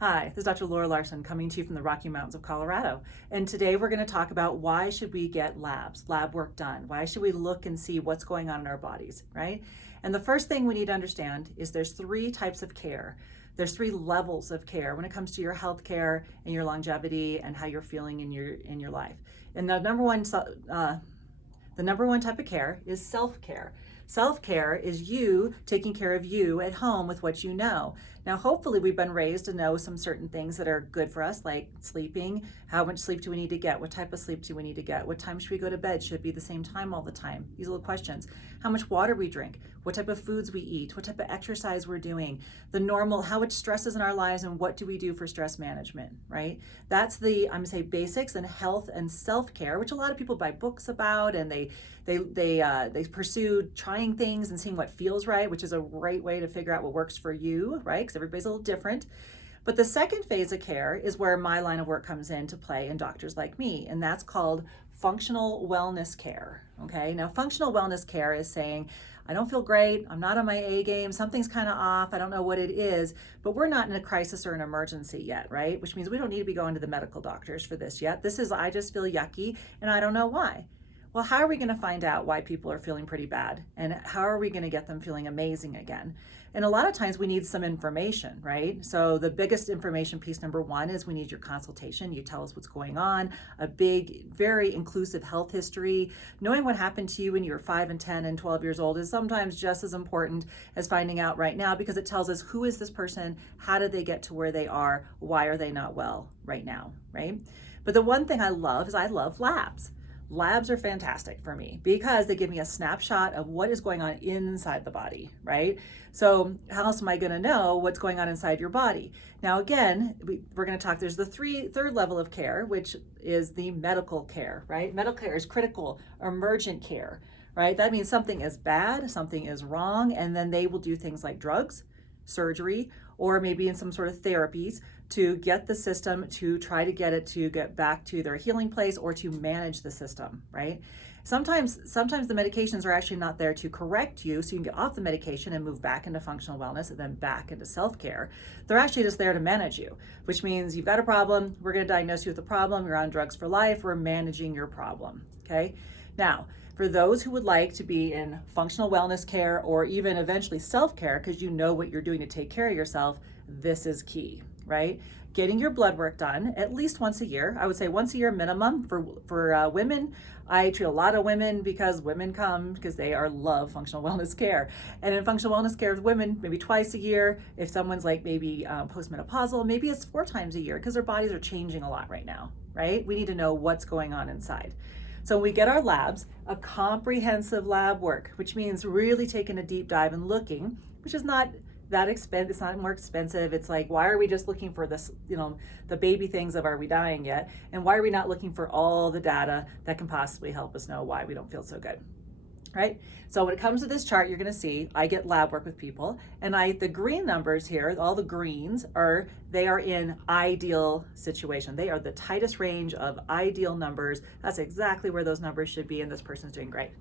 Hi, this is Dr. Laura Larson coming to you from the Rocky Mountains of Colorado. And today we're going to talk about why should we get lab work done? Why should we look and see what's going on in our bodies, right? And the first thing we need to understand is there's three types of care. There's three levels of care when it comes to your health care and your longevity and how you're feeling in your life. And the number one type of care is self-care. Self-care is you taking care of you at home with what you know. Now, hopefully we've been raised to know some certain things that are good for us, like sleeping. How much sleep do we need to get? What type of sleep do we need to get? What time should we go to bed? Should it be the same time all the time? These little questions. How much water we drink? What type of foods we eat? What type of exercise we're doing? The normal, how much stress is in our lives and what do we do for stress management, right? That's the, I'm gonna say, basics and health and self-care, which a lot of people buy books about, and they pursue trying things and seeing what feels right, which is a great way to figure out what works for you, right? Because everybody's a little different. But the second phase of care is where my line of work comes into play in doctors like me, and that's called functional wellness care, okay? Now, functional wellness care is saying, I don't feel great, I'm not on my A game, something's kind of off, I don't know what it is, but we're not in a crisis or an emergency yet, right? Which means we don't need to be going to the medical doctors for this yet. This is, I just feel yucky, and I don't know why. Well, how are we going to find out why people are feeling pretty bad? And how are we going to get them feeling amazing again? And a lot of times we need some information, right? So the biggest information piece, number one, is we need your consultation. You tell us what's going on, a big, very inclusive health history. Knowing what happened to you when you were 5 and 10 and 12 years old is sometimes just as important as finding out right now, because it tells us who is this person, how did they get to where they are, why are they not well right now, right? But the one thing I love is I love labs. Labs are fantastic for me because they give me a snapshot of what is going on inside the body, right? So how else am I going to know what's going on inside your body? Now, again, we're going to talk, there's the third level of care, which is the medical care, right? Medical care is critical, emergent care, right? That means something is bad, something is wrong, and then they will do things like drugs, surgery, or maybe in some sort of therapies to get the system to try to get it to get back to their healing place or to manage the system, right? Sometimes the medications are actually not there to correct you so you can get off the medication and move back into functional wellness and then back into self-care. They're actually just there to manage you, which means you've got a problem, we're going to diagnose you with a problem, you're on drugs for life, we're managing your problem, okay? Now, for those who would like to be in functional wellness care or even eventually self-care because you know what you're doing to take care of yourself, this is key, right? Getting your blood work done at least once a year. I would say once a year minimum for women. I treat a lot of women because women come because they love functional wellness care. And in functional wellness care with women, maybe twice a year. If someone's like maybe postmenopausal, maybe it's 4 times a year because their bodies are changing a lot right now, right? We need to know what's going on inside. So we get our labs, a comprehensive lab work, which means really taking a deep dive and looking, which is not that expensive, it's not more expensive. It's like, why are we just looking for this, the baby things of are we dying yet? And why are we not looking for all the data that can possibly help us know why we don't feel so good, right? So when it comes to this chart, you're gonna see, I get lab work with people, and the green numbers here, all the greens they are in ideal situation. They are the tightest range of ideal numbers. That's exactly where those numbers should be, and this person's doing great,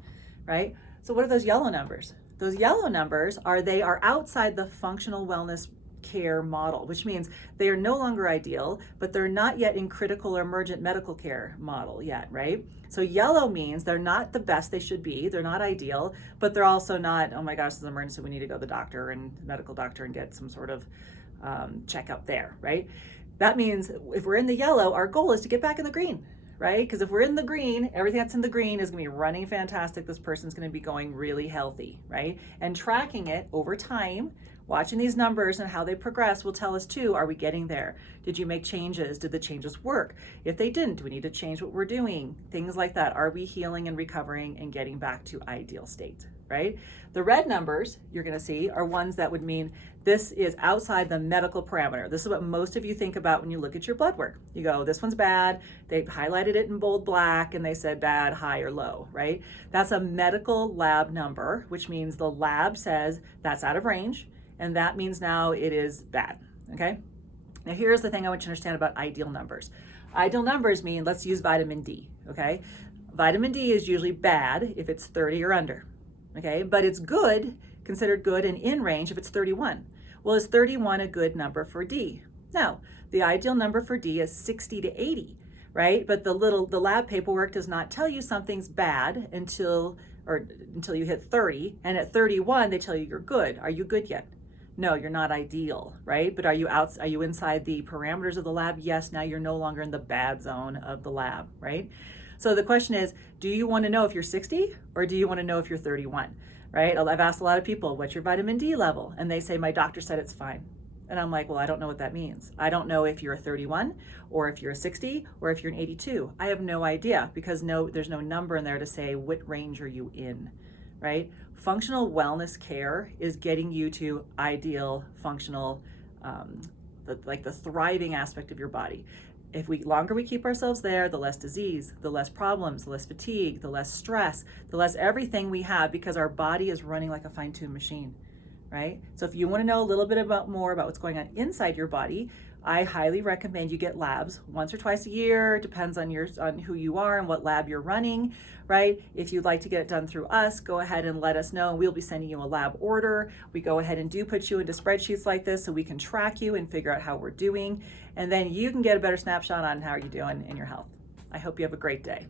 right? So what are those yellow numbers? Those yellow numbers they are outside the functional wellness care model, which means they are no longer ideal, but they're not yet in critical or emergent medical care model yet, right? So yellow means they're not the best they should be, they're not ideal, but they're also not, oh my gosh, this is an emergency, we need to go to the doctor and medical doctor and get some sort of checkup there, right? That means if we're in the yellow, our goal is to get back in the green, right? Because if we're in the green, everything that's in the green is going to be running fantastic. This person's going to be going really healthy, right? And tracking it over time, watching these numbers and how they progress will tell us too, are we getting there? Did you make changes? Did the changes work? If they didn't, do we need to change what we're doing? Things like that. Are we healing and recovering and getting back to ideal state, right? The red numbers you're going to see are ones that would mean this is outside the medical parameter. This is what most of you think about when you look at your blood work. You go, this one's bad. They highlighted it in bold black and they said bad, high, or low, right? That's a medical lab number, which means the lab says that's out of range, and that means now it is bad, okay? Now here's the thing I want you to understand about ideal numbers. Ideal numbers mean, let's use vitamin D, okay? Vitamin D is usually bad if it's 30 or under, okay? But it's good, considered good and in range if it's 31. Well, is 31 a good number for D? No, the ideal number for D is 60 to 80, right? But the lab paperwork does not tell you something's bad until you hit 30, and at 31 they tell you you're good. Are you good yet? No, you're not ideal, right? But are you inside the parameters of the lab? Yes, now you're no longer in the bad zone of the lab, right? So the question is, do you want to know if you're 60 or do you want to know if you're 31, right? I've asked a lot of people, what's your vitamin D level? And they say, my doctor said it's fine. And I'm like, well, I don't know what that means. I don't know if you're a 31 or if you're a 60 or if you're an 82. I have no idea because there's no number in there to say what range are you in, right? Functional wellness care is getting you to ideal functional, the thriving aspect of your body. If longer we keep ourselves there, the less disease, the less problems, the less fatigue, the less stress, the less everything we have, because our body is running like a fine-tuned machine, right? So if you want to know a little bit more about what's going on inside your body, I highly recommend you get labs once or twice a year. Depends on who you are and what lab you're running, right? If you'd like to get it done through us, go ahead and let us know. We'll be sending you a lab order. We go ahead and do put you into spreadsheets like this so we can track you and figure out how we're doing. And then you can get a better snapshot on how you're doing in your health. I hope you have a great day.